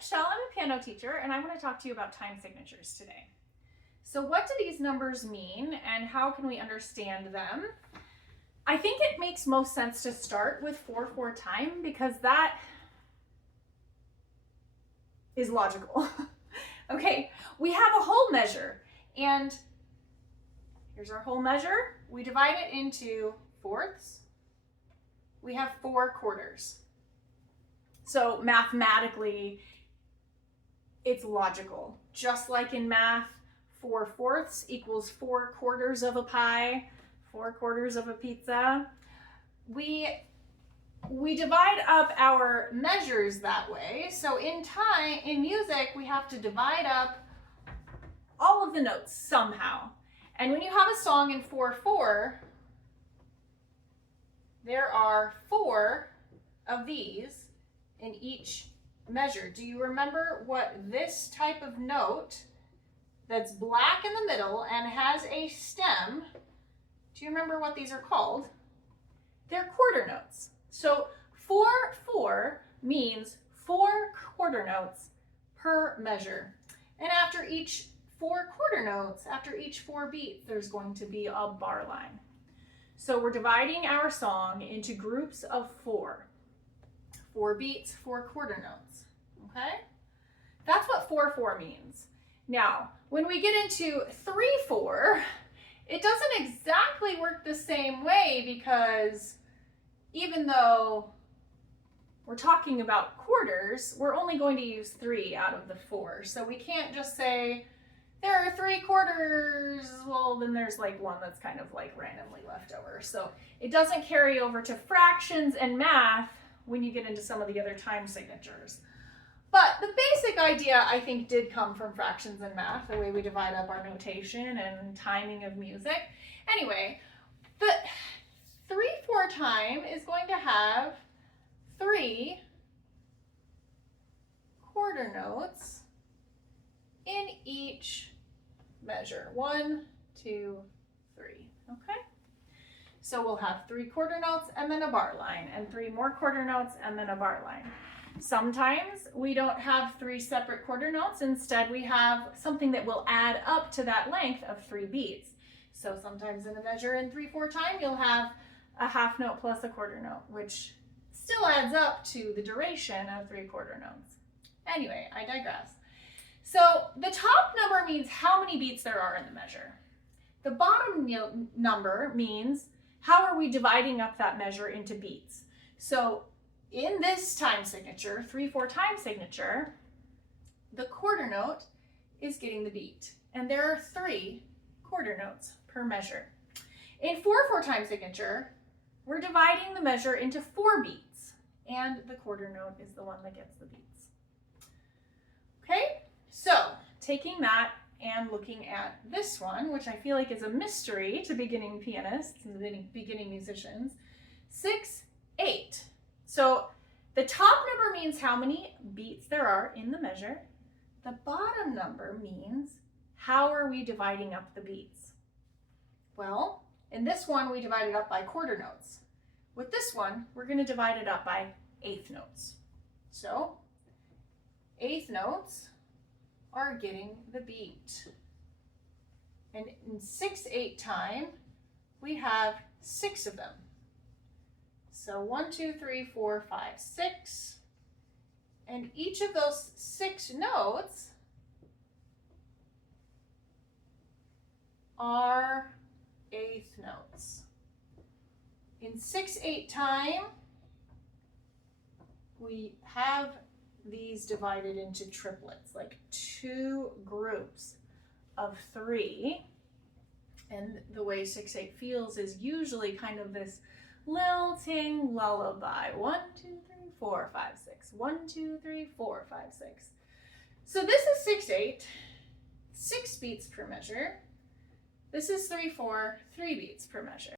Michelle, I'm a piano teacher, and I want to talk to you about time signatures today. So what do these numbers mean, and how can we understand them? I think it makes most sense to start with 4/4 time because that is logical. Okay, we have a whole measure, and here's our whole measure. We divide it into fourths. We have 4 quarters. So mathematically, it's logical. Just like in math, 4/4 equals 4/4 of a pie, 4/4 of a pizza. We divide up our measures that way. So in music, we have to divide up all of the notes somehow. And when you have a song in 4/4, there are 4 of these in each measure. Do you remember what this type of note that's black in the middle and has a stem, do you remember what these are called? They're quarter notes. So 4/4 means 4 quarter notes per measure. And after each 4 quarter notes, after each 4 beats, there's going to be a bar line. So we're dividing our song into groups of 4. 4 beats, 4 quarter notes, okay? That's what 4/4 means. Now, when we get into 3/4, it doesn't exactly work the same way because even though we're talking about quarters, we're only going to use 3 out of the 4. So we can't just say, there are 3 quarters, well, then there's like one that's kind of like randomly left over. So it doesn't carry over to fractions and math when you get into some of the other time signatures. But the basic idea, I think, did come from fractions and math, the way we divide up our notation and timing of music. Anyway, the 3/4 time is going to have 3 quarter notes in each measure. 1, 2, 3, okay? So we'll have 3 quarter notes and then a bar line, and 3 more quarter notes and then a bar line. Sometimes we don't have 3 separate quarter notes. Instead, we have something that will add up to that length of 3 beats. So sometimes in a measure in 3/4 time, you'll have a half note plus a quarter note, which still adds up to the duration of 3 quarter notes. Anyway, I digress. So the top number means how many beats there are in the measure. The bottom number means how are we dividing up that measure into beats. So in this time signature, 3/4 time signature, the quarter note is getting the beat. And there are 3 quarter notes per measure. In 4/4 time signature, we're dividing the measure into 4 beats. And the quarter note is the one that gets the beats. Okay, so taking that and looking at this one, which I feel like is a mystery to beginning pianists and beginning musicians, 6/8. So the top number means how many beats there are in the measure. The bottom number means how are we dividing up the beats? Well, in this one, we divide it up by quarter notes. With this one, we're going to divide it up by eighth notes. So, eighth notes are getting the beat. And in 6/8 time, we have 6 of them. So 1, 2, 3, 4, 5, 6. And each of those 6 notes are eighth notes. In 6/8 time, we have these divided into triplets, like 2 groups of 3. And the way 6/8 feels is usually kind of this lilting lullaby. 1, 2, 3, 4, 5, 6. 1, 2, 3, 4, 5, 6. So this is 6/8, 6 beats per measure. This is 3/4, 3 beats per measure.